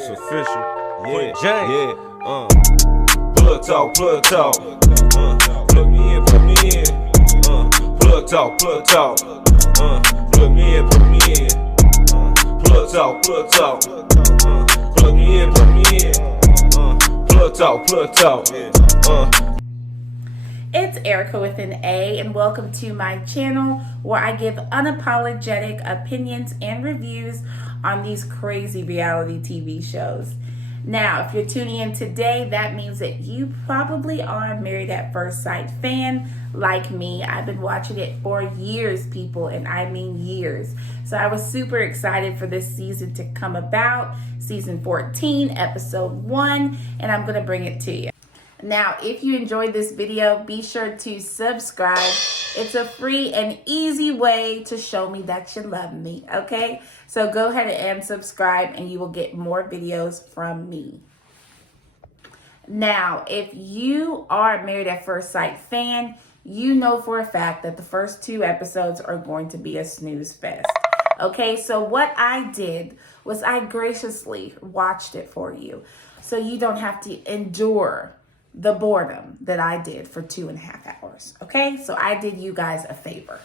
it's official. Yeah, James. yeah. Plug talk, plug talk. Plug me in, put me in. Plug talk, plug talk. Plug me in, put me in. Plug talk, plug talk. Plug me in, put me in. Plug talk, plug talk. It's Erica with an A, and welcome to my channel where I give unapologetic opinions and reviews on these crazy reality TV shows. Now, if you're tuning in today, that means that you probably are a Married at First Sight fan like me. I've been watching it for years, people, and I mean years. So I was super excited for this season to come about, season 14, episode 1, and I'm going to bring it to you. Now, if you enjoyed this video, be sure to subscribe. It's a free and easy way to show me that you love me, okay? So go ahead and subscribe and you will get more videos from me. Now, if you are a Married at First Sight fan, you know for a fact that the first 2 episodes are going to be a snooze fest. Okay, so what I did was I graciously watched it for you so you don't have to endure the boredom that I did for 2.5 hours. Okay, so I did you guys a favor.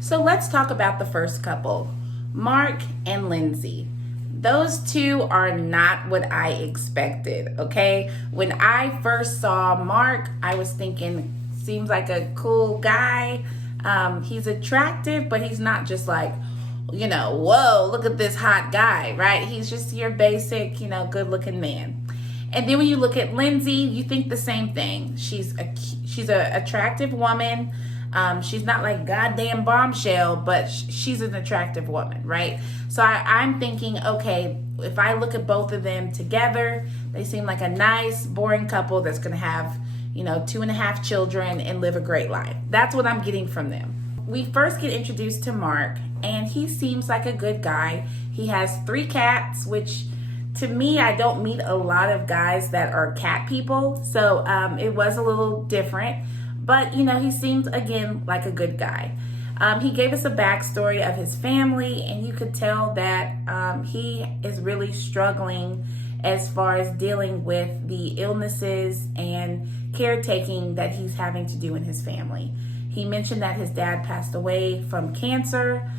So let's talk about the first couple, Mark and Lindsay. Those two are not what I expected. Okay, when I first saw Mark, I was thinking, seems like a cool guy. He's attractive, but he's not just like, you know, whoa, look at this hot guy, right? He's just your basic, you know, good looking man. And then when you look at Lindsay, you think the same thing. She's a attractive woman. She's not like goddamn bombshell, but she's an attractive woman, right? So I'm thinking, okay, if I look at both of them together, they seem like a nice, boring couple that's going to have, you know, 2.5 children and live a great life. That's what I'm getting from them. We first get introduced to Mark, and he seems like a good guy. He has 3 cats, which to me, I don't meet a lot of guys that are cat people, so it was a little different. But, you know, he seems, again, like a good guy. He gave us a backstory of his family, and you could tell that he is really struggling as far as dealing with the illnesses and caretaking that he's having to do in his family. He mentioned that his dad passed away from cancer,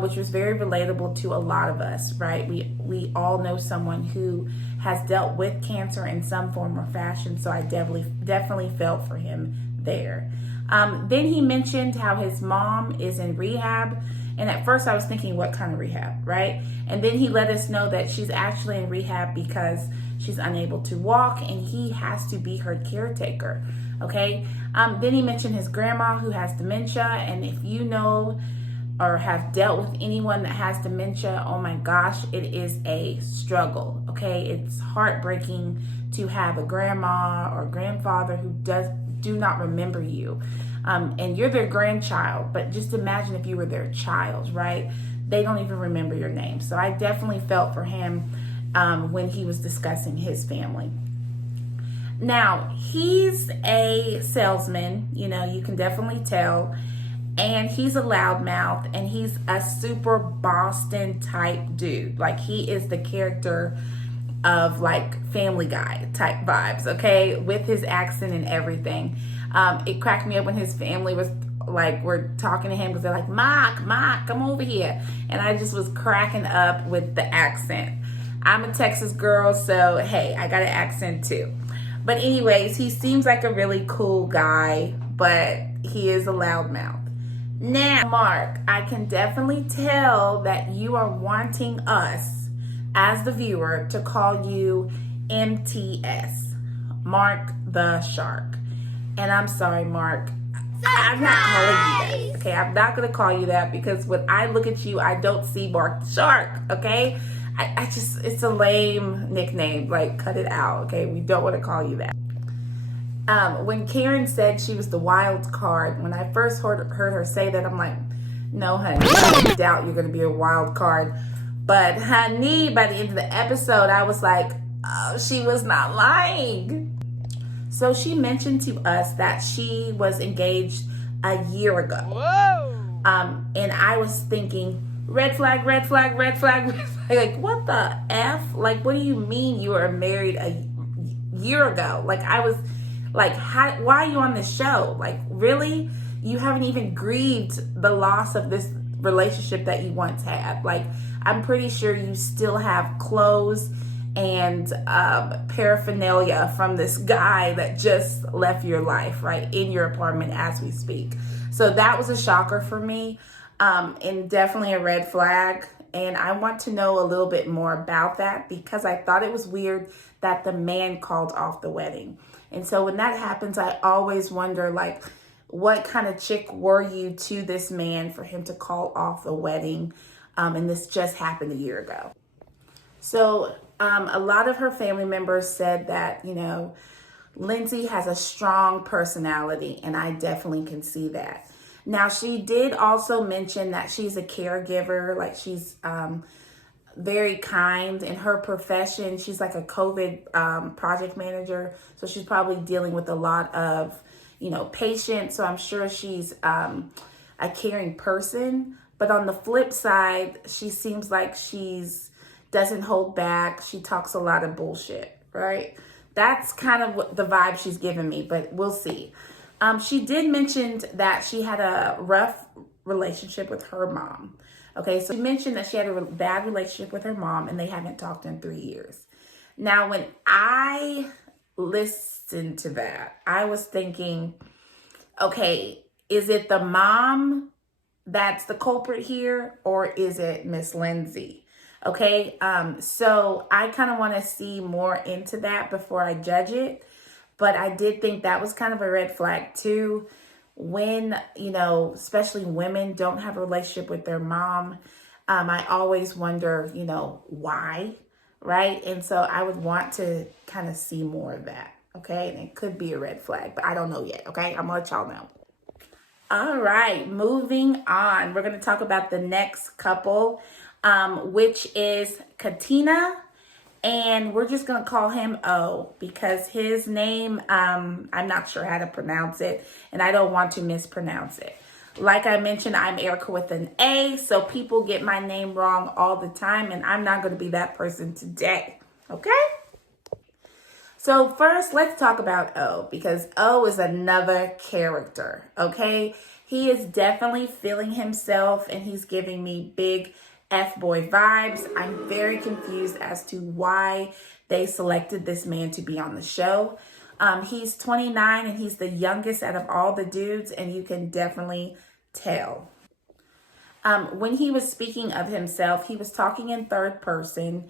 which was very relatable to a lot of us, right? We all know someone who has dealt with cancer in some form or fashion, so I definitely felt for him there. Then he mentioned how his mom is in rehab, and at first I was thinking, what kind of rehab, right? And then he let us know that she's actually in rehab because she's unable to walk, and he has to be her caretaker, okay? Then he mentioned his grandma who has dementia, and if you know or have dealt with anyone that has dementia, oh my gosh, it is a struggle, okay? It's heartbreaking to have a grandma or grandfather who do not remember you. And you're their grandchild, but just imagine if you were their child, right? They don't even remember your name. So I definitely felt for him when he was discussing his family. Now, he's a salesman, you know, you can definitely tell. And he's a loudmouth, and he's a super Boston type dude. Like, he is the character of like Family Guy type vibes, okay? With his accent and everything. It cracked me up when his family was like, we're talking to him because they're like, Mark, come over here. And I just was cracking up with the accent. I'm a Texas girl, so hey, I got an accent too. But anyways, he seems like a really cool guy, but he is a loudmouth. Now, Mark, I can definitely tell that you are wanting us, as the viewer, to call you MTS, Mark the Shark. And I'm sorry, Mark. I'm not calling you that, okay? I'm not going to call you that because when I look at you, I don't see Mark the Shark, okay? It's a lame nickname. Like, cut it out, okay? We don't want to call you that. When Karen said she was the wild card, when I first heard her say that, I'm like, no, honey, I doubt you're going to be a wild card. But honey, by the end of the episode, I was like, oh, she was not lying. So she mentioned to us that she was engaged a year ago. Whoa. And I was thinking, red flag, red flag, red flag, red flag. Like, what the F? Like, what do you mean you were married a year ago? Like, I was like, why are you on this show? Like, really? You haven't even grieved the loss of this relationship that you once had. Like, I'm pretty sure you still have clothes and paraphernalia from this guy that just left your life, right, in your apartment as we speak. So that was a shocker for me, and definitely a red flag. And I want to know a little bit more about that because I thought it was weird that the man called off the wedding. And so when that happens, I always wonder, like, what kind of chick were you to this man for him to call off the wedding? And this just happened a year ago. So a lot of her family members said that, Lindsay has a strong personality, and I definitely can see that. Now, she did also mention that she's a caregiver, like she's very kind in her profession. She's like a COVID project manager, so she's probably dealing with a lot of, patients. So I'm sure she's a caring person. But on the flip side, she seems like she's doesn't hold back. She talks a lot of bullshit, right? That's kind of what the vibe she's giving me, but we'll see. She did mention that she had a rough relationship with her mom. Okay, so she mentioned that she had a bad relationship with her mom and they haven't talked in 3 years. Now, when I listened to that, I was thinking, okay, is it the mom that's the culprit here, or is it Miss Lindsay? Okay, so I kind of want to see more into that before I judge it. But I did think that was kind of a red flag too. When, especially women don't have a relationship with their mom, I always wonder, why, right? And so I would want to kind of see more of that, okay? And it could be a red flag, but I don't know yet, okay? I'm gonna let y'all know. All right, moving on. We're going to talk about the next couple, which is Katina, and we're just going to call him O because his name, I'm not sure how to pronounce it, and I don't want to mispronounce it. Like I mentioned, I'm Erica with an A, so people get my name wrong all the time, and I'm not going to be that person today, okay? So first, let's talk about O, because O is another character, okay? He is definitely feeling himself, and he's giving me big F-boy vibes. I'm very confused as to why they selected this man to be on the show. He's 29, and he's the youngest out of all the dudes, and you can definitely tell. When he was speaking of himself, he was talking in third person,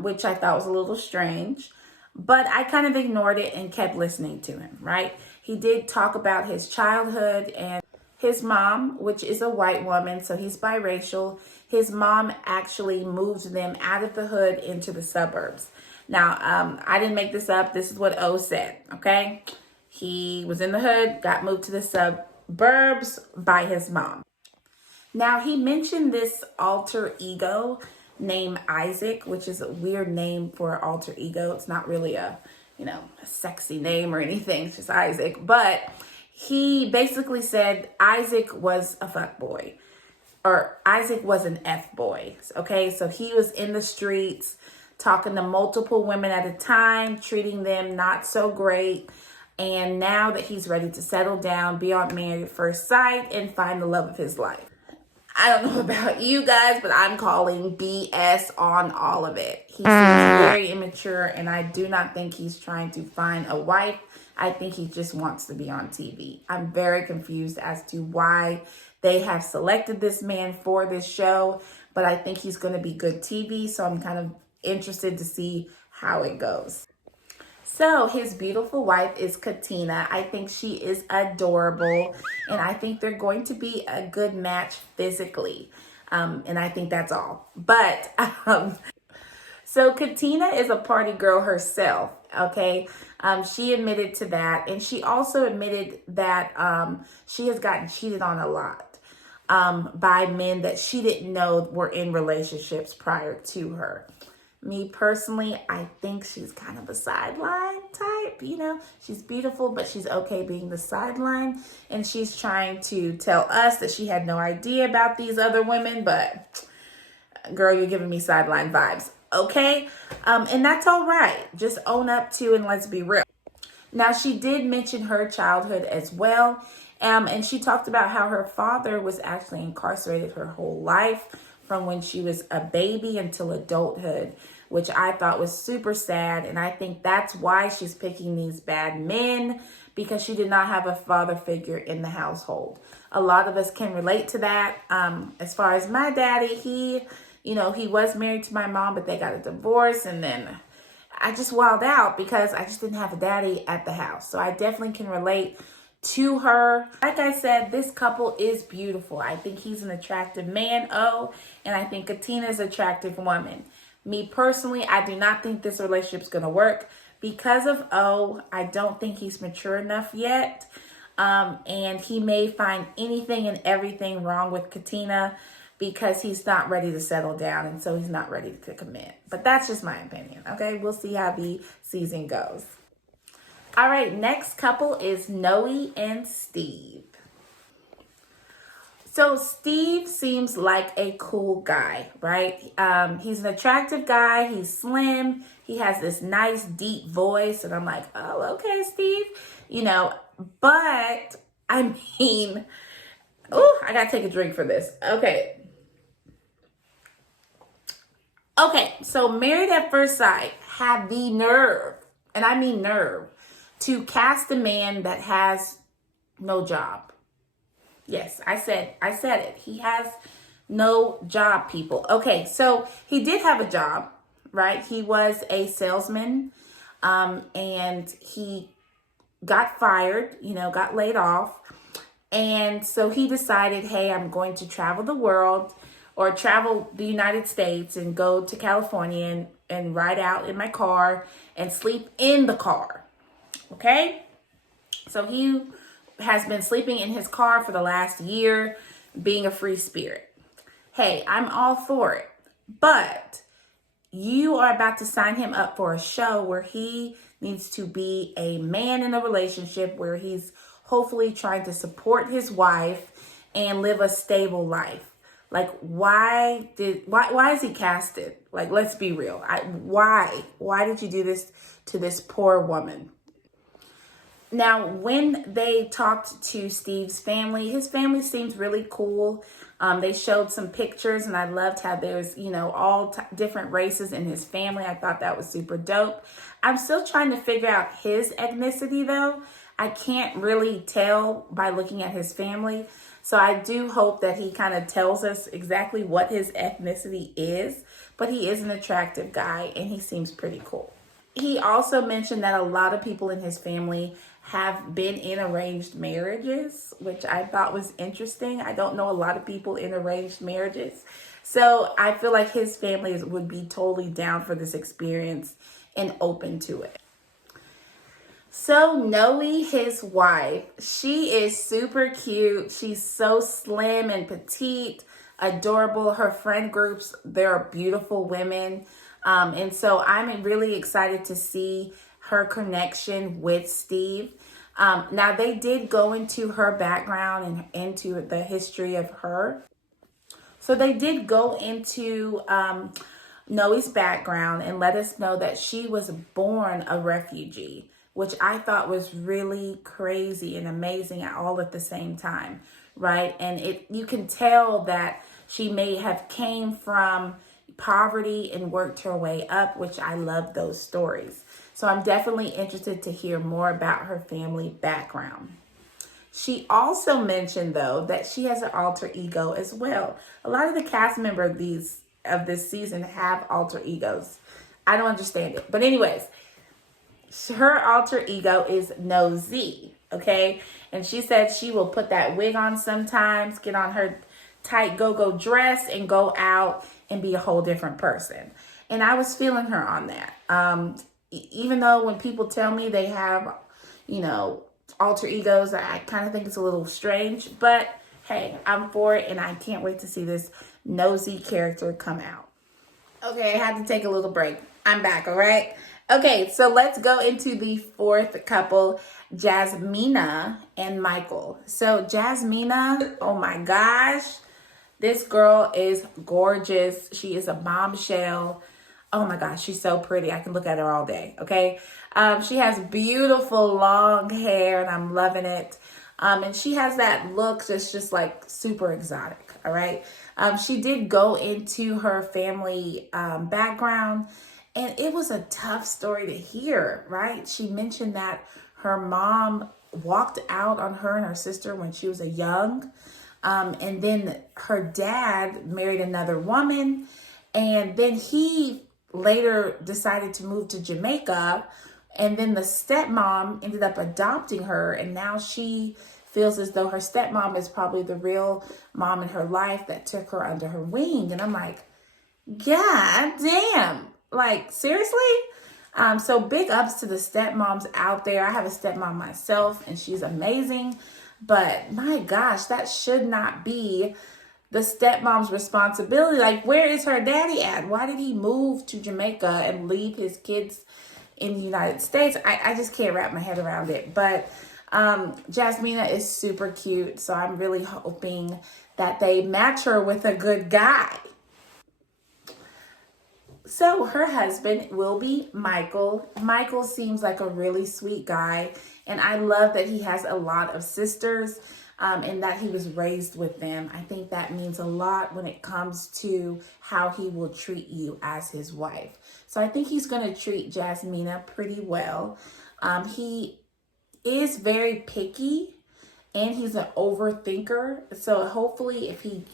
which I thought was a little strange. But I kind of ignored it and kept listening to him, right? He did talk about his childhood and his mom, which is a white woman, so he's biracial. His mom actually moved them out of the hood into the suburbs. Now, I didn't make this up. This is what O said, okay? He was in the hood, got moved to the suburbs by his mom. Now, he mentioned this alter ego named Isaac, which is a weird name for an alter ego. It's not really a sexy name or anything. It's just Isaac. But he basically said Isaac was a fuckboy, or Isaac was an F-boy. Okay, so he was in the streets talking to multiple women at a time, treating them not so great. And now that he's ready to settle down, be on Married at First Sight, and find the love of his life. I don't know about you guys, but I'm calling BS on all of it. He seems very immature, and I do not think he's trying to find a wife. I think he just wants to be on TV. I'm very confused as to why they have selected this man for this show, but I think he's going to be good TV, so I'm kind of interested to see how it goes. So his beautiful wife is Katina. I think she is adorable, and I think they're going to be a good match physically. And I think that's all. But so Katina is a party girl herself, okay? She admitted to that, and she also admitted that she has gotten cheated on a lot by men that she didn't know were in relationships prior to her. Me personally, I think she's kind of a sideline type, you know. She's beautiful, but she's okay being the sideline. And she's trying to tell us that she had no idea about these other women, but girl, you're giving me sideline vibes, okay? And that's all right. Just own up to, and let's be real. Now, she did mention her childhood as well. And she talked about how her father was actually incarcerated her whole life from when she was a baby until adulthood, which I thought was super sad. And I think that's why she's picking these bad men, because she did not have a father figure in the household. A lot of us can relate to that. As far as my daddy, he was married to my mom, but they got a divorce, and then I just wilded out because I just didn't have a daddy at the house. So I definitely can relate to her. Like I said, this couple is beautiful. I think he's an attractive man, and I think Katina's an attractive woman. Me personally, I do not think this relationship's going to work because of I don't think he's mature enough yet. And he may find anything and everything wrong with Katina because he's not ready to settle down, and so he's not ready to commit. But that's just my opinion, okay? We'll see how the season goes. All right, next couple is Noe and Steve. So Steve seems like a cool guy, right? He's an attractive guy. He's slim. He has this nice, deep voice. And I'm like, oh, okay, Steve. But I mean, I got to take a drink for this. Okay, so Married at First Sight had the nerve, and I mean nerve, to cast a man that has no job. Yes, I said it. He has no job, people. Okay, so he did have a job, right? He was a salesman, and he got fired, got laid off. And so he decided, hey, I'm going to travel the world, or travel the United States, and go to California and ride out in my car and sleep in the car. Okay? So he has been sleeping in his car for the last year, being a free spirit. Hey, I'm all for it. But you are about to sign him up for a show where he needs to be a man in a relationship where he's hopefully trying to support his wife and live a stable life. Like, why is he casted? Like, let's be real. Why did you do this to this poor woman? Now, when they talked to Steve's family, his family seems really cool. They showed some pictures, and I loved how there's, all different races in his family. I thought that was super dope. I'm still trying to figure out his ethnicity, though. I can't really tell by looking at his family. So I do hope that he kind of tells us exactly what his ethnicity is. But he is an attractive guy, and he seems pretty cool. He also mentioned that a lot of people in his family have been in arranged marriages, which I thought was interesting. I don't know a lot of people in arranged marriages. So I feel like his family would be totally down for this experience and open to it. So Noe, his wife, she is super cute. She's so slim and petite, adorable. Her friend groups, they're beautiful women. And so I'm really excited to see her connection with Steve. Now, they did go into her background and into the history of her. So they did go into Noe's background and let us know that she was born a refugee, which I thought was really crazy and amazing all at the same time, right? And you can tell that she may have came from poverty and worked her way up, which I love those stories. So I'm definitely interested to hear more about her family background. She also mentioned, though, that she has an alter ego as well. A lot of the cast members of this season have alter egos. I don't understand it. But anyways, her alter ego is Nosy, okay? And she said she will put that wig on sometimes, get on her tight go-go dress, and go out and be a whole different person. And I was feeling her on that. Even though when people tell me they have, alter egos, I kind of think it's a little strange. But hey, I'm for it, and I can't wait to see this Nosy character come out. Okay, I had to take a little break. I'm back, all right? Okay, so let's go into the fourth couple, Jasmina and Michael. So Jasmina, oh my gosh, this girl is gorgeous. She is a bombshell. Oh my gosh, she's so pretty. I can look at her all day, okay? She has beautiful long hair, and I'm loving it. And she has that look that's just like super exotic, all right? She did go into her family background, and it was a tough story to hear, right? She mentioned that her mom walked out on her and her sister when she was a young. And then her dad married another woman. And then he later decided to move to Jamaica. And then the stepmom ended up adopting her. And now she feels as though her stepmom is probably the real mom in her life that took her under her wing. And I'm like, God damn. Like, seriously? So big ups to the stepmoms out there. I have a stepmom myself, and she's amazing. But my gosh, that should not be the stepmom's responsibility. Like, where is her daddy at? Why did he move to Jamaica and leave his kids in the United States? I just can't wrap my head around it. But Jasmina is super cute. So I'm really hoping that they match her with a good guy. So her husband will be Michael. Michael seems like a really sweet guy. And I love that he has a lot of sisters and that he was raised with them. I think that means a lot when it comes to how he will treat you as his wife. So I think he's going to treat Jasmina pretty well. He is very picky, and he's an overthinker. So hopefully if he,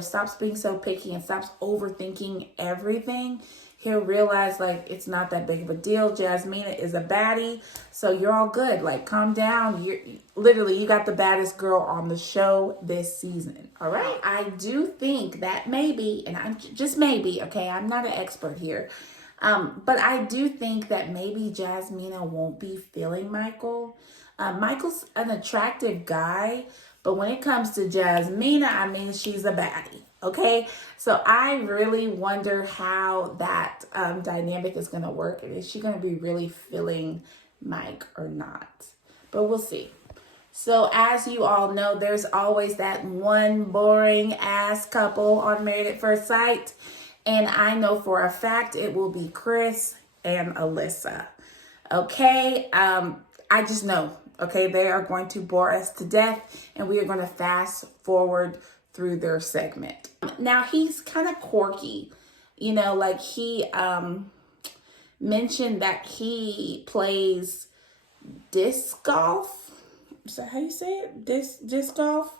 stops being so picky and stops overthinking everything, he'll realize like it's not that big of a deal. Jasmina is a baddie, so you're all good. Like, calm down. You got the baddest girl on the show this season. All right. I do think that maybe, and I'm just maybe, okay, I'm not an expert here. But I do think that maybe Jasmina won't be feeling Michael. Michael's an attractive guy, but when it comes to Jasmina, I mean, she's a baddie. Okay, so I really wonder how that dynamic is going to work. And is she going to be really feeling Mike or not? But we'll see. So as you all know, there's always that one boring ass couple on Married at First Sight. And I know for a fact it will be Chris and Alyssa. Okay, I just know. Okay, they are going to bore us to death, and we are going to fast forward through their segment. Now, he's kind of quirky. Like he mentioned that he plays disc golf. Is that how you say it? Disc golf?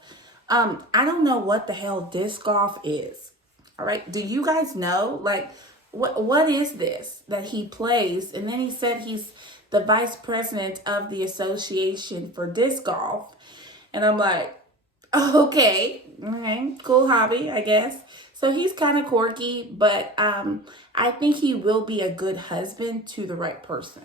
I don't know what the hell disc golf is. All right. Do you guys know? Like, what is this that he plays? And then he said he's the vice president of the Association for Disc Golf. And I'm like, okay, cool hobby, I guess. So he's kind of quirky, but I think he will be a good husband to the right person.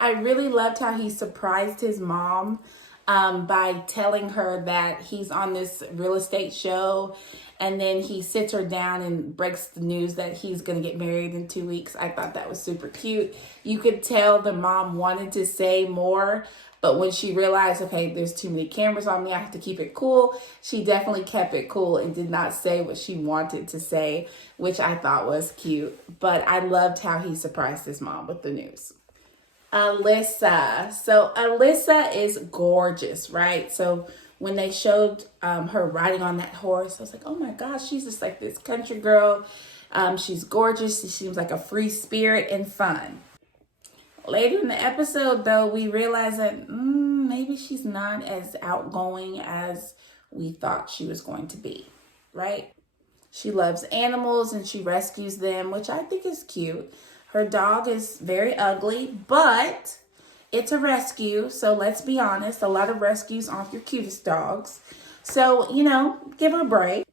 I really loved how he surprised his mom by telling her that he's on this real estate show, and then he sits her down and breaks the news that he's going to get married in 2 weeks. I thought that was super cute. You could tell the mom wanted to say more, but when she realized, okay, there's too many cameras on me, I have to keep it cool, she definitely kept it cool and did not say what she wanted to say, which I thought was cute. But I loved how he surprised his mom with the news. Alyssa. So Alyssa is gorgeous, right? So when they showed her riding on that horse, I was like, oh my gosh, she's just like this country girl. She's gorgeous. She seems like a free spirit and fun. Later in the episode, though, we realized that maybe she's not as outgoing as we thought she was going to be, right? She loves animals and she rescues them, which I think is cute. Her dog is very ugly, but it's a rescue. So let's be honest, a lot of rescues aren't your cutest dogs. So, give her a break.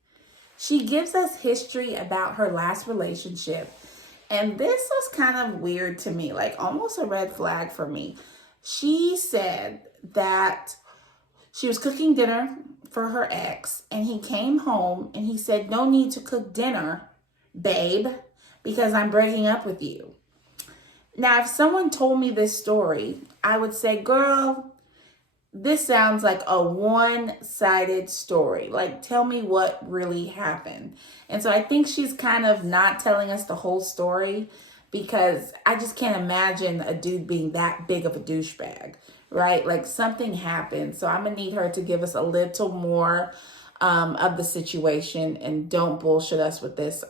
She gives us history about her last relationship. And this was kind of weird to me, like almost a red flag for me. She said that she was cooking dinner for her ex, and he came home and he said, no need to cook dinner, babe, because I'm breaking up with you. Now, if someone told me this story, I would say, girl, this sounds like a one-sided story. Like, tell me what really happened. And so I think she's kind of not telling us the whole story, because I just can't imagine a dude being that big of a douchebag, right? Like, something happened. So I'm going to need her to give us a little more of the situation, and don't bullshit us with this.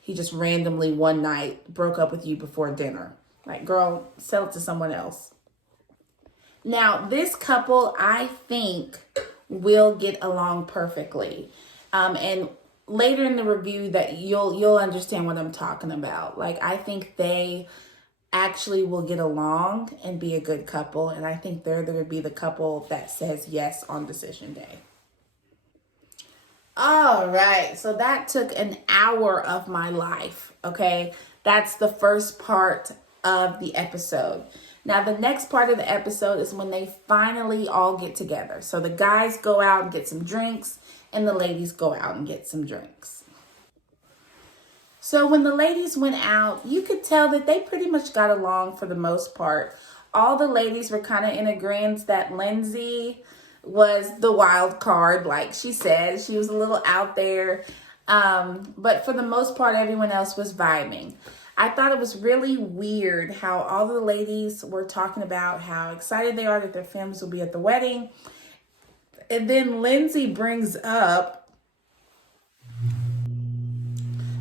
He just randomly one night broke up with you before dinner. Like, girl, sell it to someone else. Now, this couple, I think, will get along perfectly. And later in the review that you'll understand what I'm talking about. Like, I think they actually will get along and be a good couple. And I think they're going to be the couple that says yes on decision day. All right. So that took an hour of my life. Okay. That's the first part of the episode. Now, the next part of the episode is when they finally all get together. So the guys go out and get some drinks, and the ladies go out and get some drinks. So when the ladies went out, you could tell that they pretty much got along for the most part. All the ladies were kind of in agreement that Lindsay was the wild card, like she said. She was a little out there. But for the most part, everyone else was vibing. I thought it was really weird how all the ladies were talking about how excited they are that their families will be at the wedding. And then Lindsay brings up,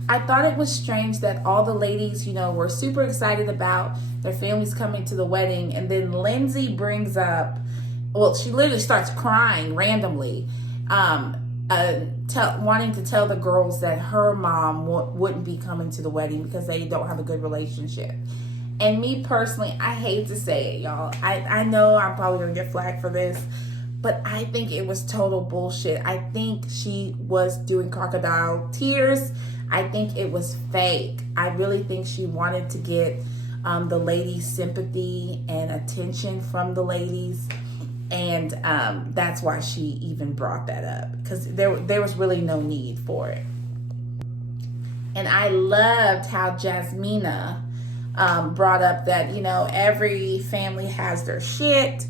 I thought it was strange that all the ladies, were super excited about their families coming to the wedding. And then Lindsay brings up, well, she literally starts crying randomly, wanting to tell the girls that her mom wouldn't be coming to the wedding because they don't have a good relationship. And me personally, I hate to say it, y'all. I know I'm probably going to get flagged for this, but I think it was total bullshit. I think she was doing crocodile tears. I think it was fake. I really think she wanted to get the ladies' sympathy and attention from the ladies. And that's why she even brought that up, because there was really no need for it. And I loved how Jasmina brought up that, every family has their shit.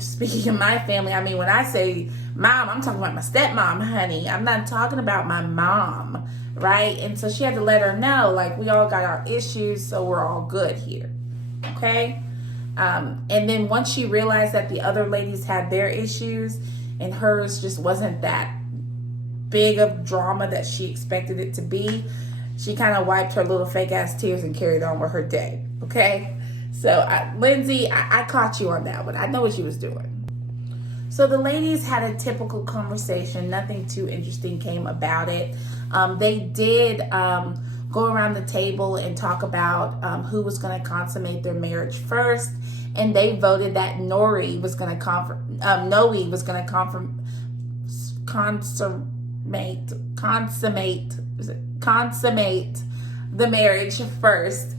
Speaking of my family, I mean, when I say mom, I'm talking about my stepmom, honey. I'm not talking about my mom, right? And so she had to let her know, like, we all got our issues, so we're all good here, okay? And then once she realized that the other ladies had their issues and hers just wasn't that big of drama that she expected it to be, she kind of wiped her little fake ass tears and carried on with her day. Okay. So Lindsay, I caught you on that one. I know what she was doing. So the ladies had a typical conversation. Nothing too interesting came about it. They did, go around the table and talk about who was going to consummate their marriage first, and they voted that Noe was going to consummate the marriage first.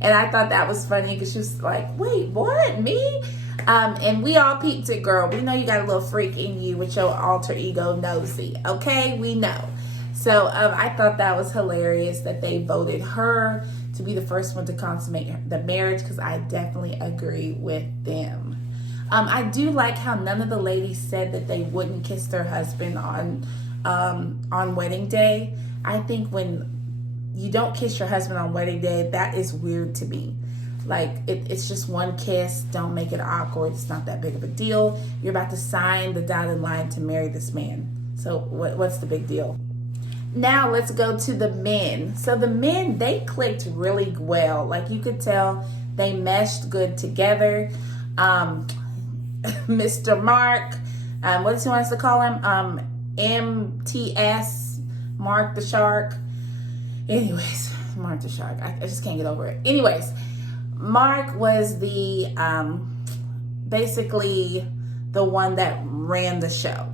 And I thought that was funny because she was like, "Wait, what? Me?" And we all peeped it, girl. We know you got a little freak in you with your alter ego nosy. Okay, we know. So I thought that was hilarious that they voted her to be the first one to consummate the marriage, because I definitely agree with them. I do like how none of the ladies said that they wouldn't kiss their husband on wedding day. I think when you don't kiss your husband on wedding day, that is weird to me. Like, it's just one kiss. Don't make it awkward. It's not that big of a deal. You're about to sign the dotted line to marry this man. So what's the big deal? Now let's go to the men. So the men, they clicked really well. Like, you could tell they meshed good together. Mr. Mark, what does he want us to call him? MTS, Mark the Shark. Anyways, Mark the Shark. I just can't get over it. Anyways, Mark was the, basically the one that ran the show.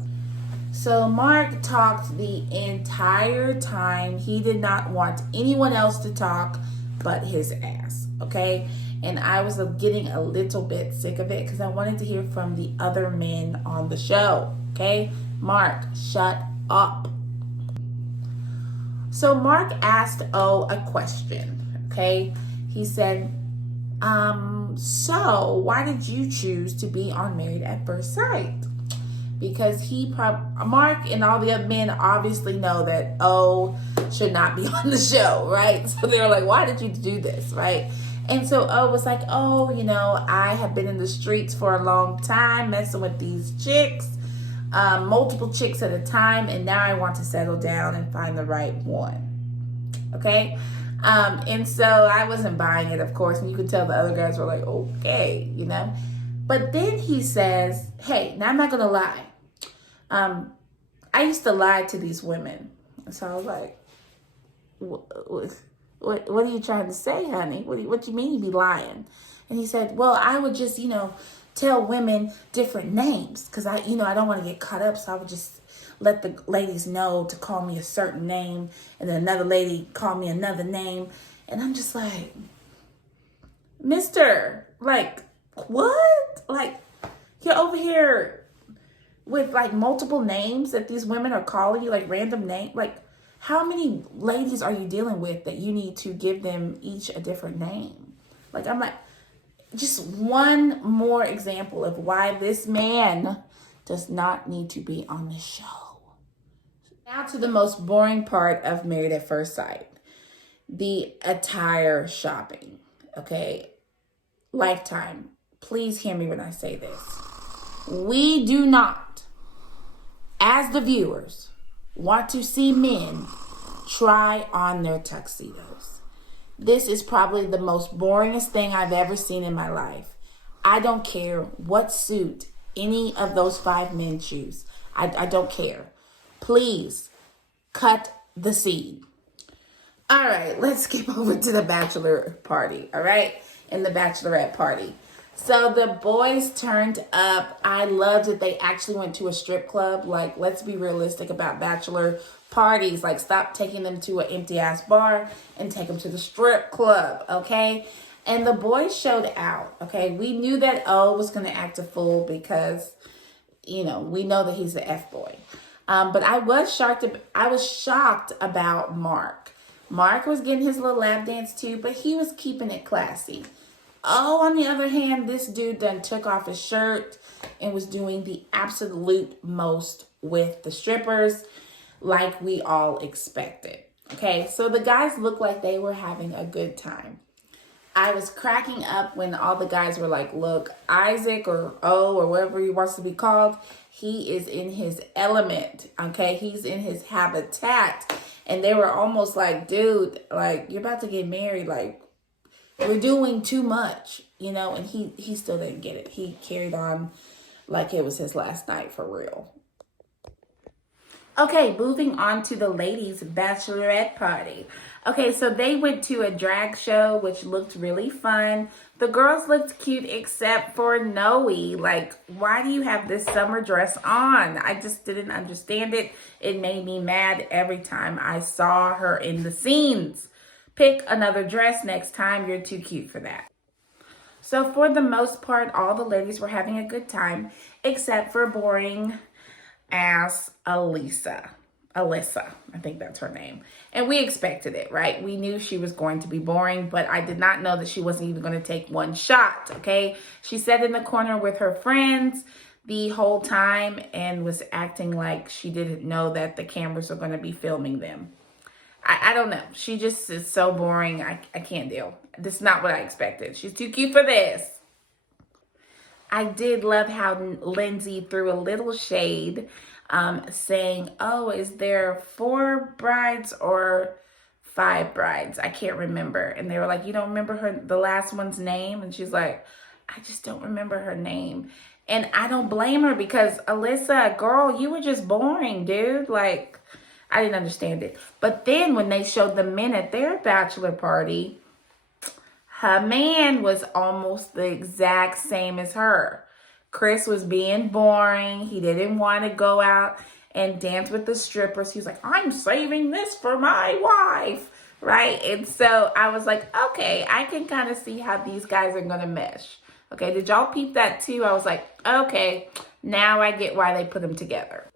So Mark talked the entire time. He did not want anyone else to talk but his ass, okay? And I was getting a little bit sick of it because I wanted to hear from the other men on the show, okay? Mark, shut up. So Mark asked O a question, okay? He said, so why did you choose to be on Married at First Sight? Because Mark and all the other men obviously know that O should not be on the show, right? So they were like, why did you do this, right? And so O was like, oh, I have been in the streets for a long time messing with these chicks, multiple chicks at a time, and now I want to settle down and find the right one. Okay? And so I wasn't buying it, of course, and you could tell the other guys were like, okay, But then he says, hey, now I'm not going to lie. I used to lie to these women. So I was like, what are you trying to say, honey? What you mean you be lying? And he said, well, I would just, tell women different names because I don't want to get caught up. So I would just let the ladies know to call me a certain name, and then another lady call me another name. And I'm just like, mister, like, what? Like, you're over here with like multiple names that these women are calling you, like random name. Like, how many ladies are you dealing with that you need to give them each a different name? Like, I'm like, just one more example of why this man does not need to be on the show. Now to the most boring part of Married at First Sight, the attire shopping, okay? Lifetime, please hear me when I say this. We do not, as the viewers, want to see men try on their tuxedos. This is probably the most boringest thing I've ever seen in my life. I don't care what suit any of those 5 men choose. I don't care. Please cut the scene. All right, let's skip over to the bachelor party, all right? And the bachelorette party. So the boys turned up. I loved that they actually went to a strip club. Like, let's be realistic about bachelor parties. Like, stop taking them to an empty ass bar and take them to the strip club, okay? And the boys showed out, okay? We knew that O was going to act a fool because, we know that he's the F-boy. But I was shocked about Mark. Mark was getting his little lap dance too, but he was keeping it classy. Oh, on the other hand, this dude done took off his shirt and was doing the absolute most with the strippers like we all expected. Okay, so the guys looked like they were having a good time. I was cracking up when all the guys were like, look, Isaac or O or whatever he wants to be called, he is in his element, okay? He's in his habitat. And they were almost like, dude, like, you're about to get married. Like, we're doing too much, and he still didn't get it. He carried on like it was his last night for real. Okay, moving on to the ladies' bachelorette party. Okay, so they went to a drag show, which looked really fun. The girls looked cute except for Noe. Like, why do you have this summer dress on? I just didn't understand it. It made me mad every time I saw her in the scenes. Pick another dress next time. You're too cute for that. So for the most part, all the ladies were having a good time, except for boring ass Alyssa, I think that's her name. And we expected it, right? We knew she was going to be boring, but I did not know that she wasn't even going to take one shot, okay? She sat in the corner with her friends the whole time and was acting like she didn't know that the cameras are going to be filming them. I don't know. She just is so boring. I can't deal. This is not what I expected. She's too cute for this. I did love how Lindsay threw a little shade saying, oh, is there 4 brides or 5 brides? I can't remember. And they were like, you don't remember the last one's name? And she's like, I just don't remember her name. And I don't blame her because Alyssa, girl, you were just boring, dude. Like, I didn't understand it. But then when they showed the men at their bachelor party, her man was almost the exact same as her. Chris was being boring. He didn't want to go out and dance with the strippers. He was like, I'm saving this for my wife, right? And so I was like, okay, I can kind of see how these guys are going to mesh. Okay, did y'all peep that too? I was like, okay, now I get why they put them together.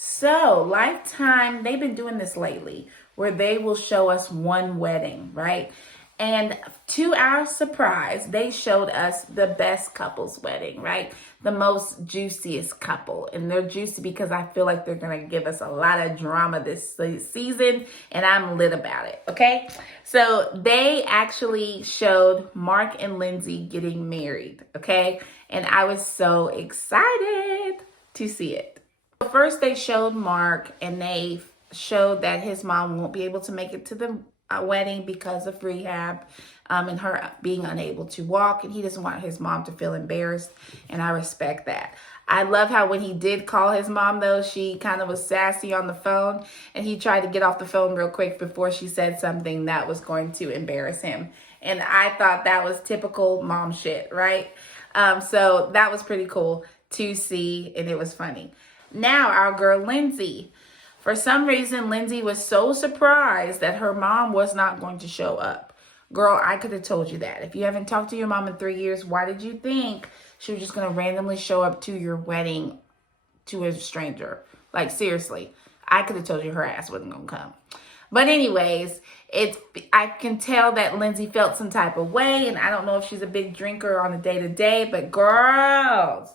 So Lifetime, they've been doing this lately, where they will show us one wedding, right? And to our surprise, they showed us the best couple's wedding, right? The most juiciest couple. And they're juicy because I feel like they're going to give us a lot of drama this season. And I'm lit about it, okay? So they actually showed Mark and Lindsay getting married, okay? And I was so excited to see it. First, they showed Mark, and they showed that his mom won't be able to make it to the wedding because of rehab, and her being unable to walk, and he doesn't want his mom to feel embarrassed, and I respect that. I love how when he did call his mom, though, she kind of was sassy on the phone, and he tried to get off the phone real quick before she said something that was going to embarrass him. And I thought that was typical mom shit, right? So that was pretty cool to see, and it was funny. Now, our girl Lindsay. For some reason, Lindsay was so surprised that her mom was not going to show up. Girl, I could have told you that. If you haven't talked to your mom in 3 years, why did you think she was just going to randomly show up to your wedding to a stranger? Like, seriously, I could have told you her ass wasn't going to come. But anyways, I can tell that Lindsay felt some type of way, and I don't know if she's a big drinker on a day-to-day, but girls,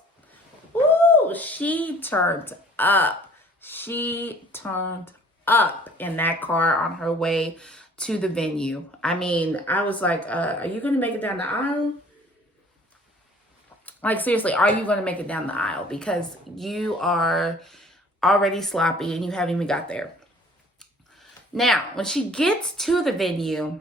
ooh, she turned up. She turned up in that car on her way to the venue. I mean, I was like, are you going to make it down the aisle? Like, seriously, are you going to make it down the aisle? Because you are already sloppy and you haven't even got there. Now, when she gets to the venue,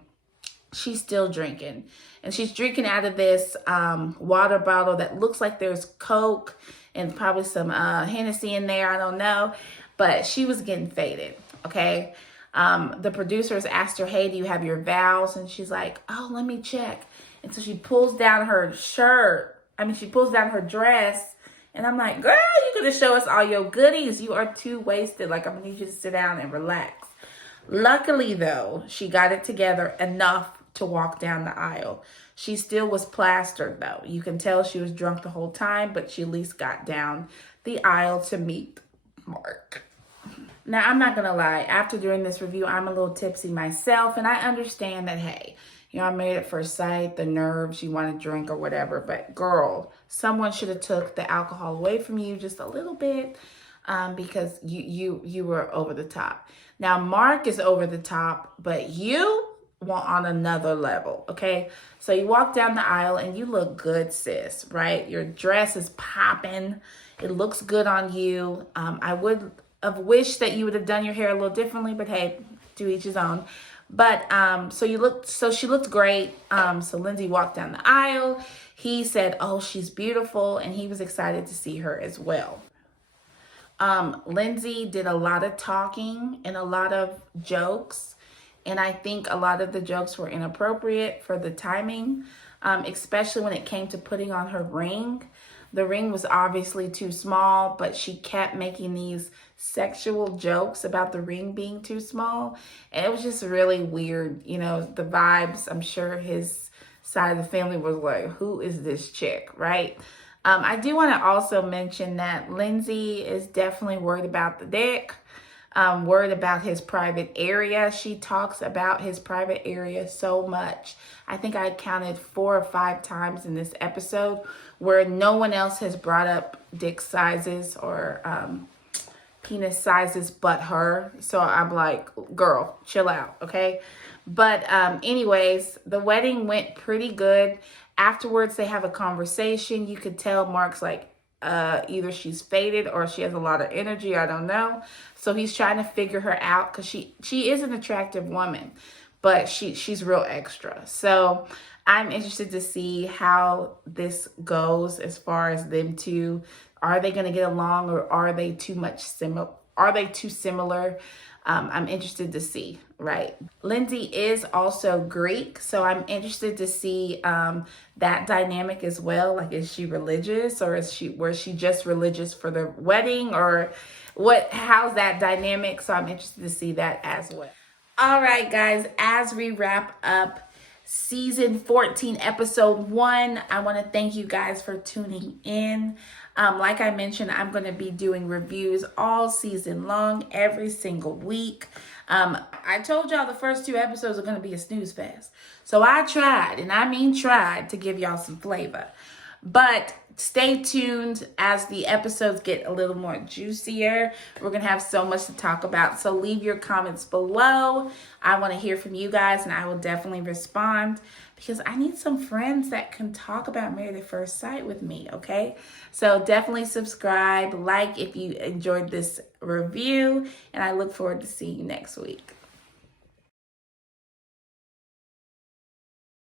she's still drinking. And she's drinking out of this water bottle that looks like there's Coke and probably some Hennessy in there. I don't know. But she was getting faded, okay? The producers asked her, hey, do you have your vows? And she's like, oh, let me check. And so she pulls down her she pulls down her dress. And I'm like, girl, you could have shown us all your goodies. You are too wasted. Like, I'm going to need you to sit down and relax. Luckily, though, she got it together enough to walk down the aisle. She still was plastered, though. You can tell she was drunk the whole time, but she at least got down the aisle to meet Mark. Now, I'm not going to lie. After doing this review, I'm a little tipsy myself, and I understand that, hey, I'm married at first sight, the nerves, you want to drink or whatever. But, girl, someone should have took the alcohol away from you just a little bit because you were over the top. Now, Mark is over the top, but you want on another level, okay? So you walk down the aisle and you look good, sis, right? Your dress is popping. It looks good on you. I would have wished that you would have done your hair a little differently, but hey, to each his own. But so she looked great. So Lindsay walked down the aisle. He said, oh, she's beautiful, and he was excited to see her as well. Lindsay did a lot of talking and a lot of jokes, and I think a lot of the jokes were inappropriate for the timing, especially when it came to putting on her ring. The ring was obviously too small, but she kept making these sexual jokes about the ring being too small. And it was just really weird. The vibes, I'm sure his side of the family was like, who is this chick, right? I do want to also mention that Lindsay is definitely worried about the dick, worried about his private area. She talks about his private area so much. I think I counted 4 or 5 times in this episode where no one else has brought up dick sizes or penis sizes but her. So I'm like, girl, chill out, okay? But anyways, the wedding went pretty good. Afterwards, they have a conversation. You could tell Mark's like, either she's faded or she has a lot of energy. I don't know. So he's trying to figure her out because she is an attractive woman, but she's real extra. So I'm interested to see how this goes as far as them two. Are they going to get along, or are they too similar? I'm interested to see, right? Lindsay is also Greek, so I'm interested to see that dynamic as well. Like, is she religious, or was she just religious for the wedding, or how's that dynamic? So I'm interested to see that as well. All right, guys, as we wrap up season 14, episode 1. I want to thank you guys for tuning in. Like I mentioned, I'm going to be doing reviews all season long, every single week. I told y'all the first 2 episodes are going to be a snooze fest. So I tried, and I mean tried, to give y'all some flavor. But stay tuned as the episodes get a little more juicier. We're going to have so much to talk about. So leave your comments below. I want to hear from you guys, and I will definitely respond because I need some friends that can talk about Married at First Sight with me, okay? So definitely subscribe, like if you enjoyed this review, and I look forward to seeing you next week.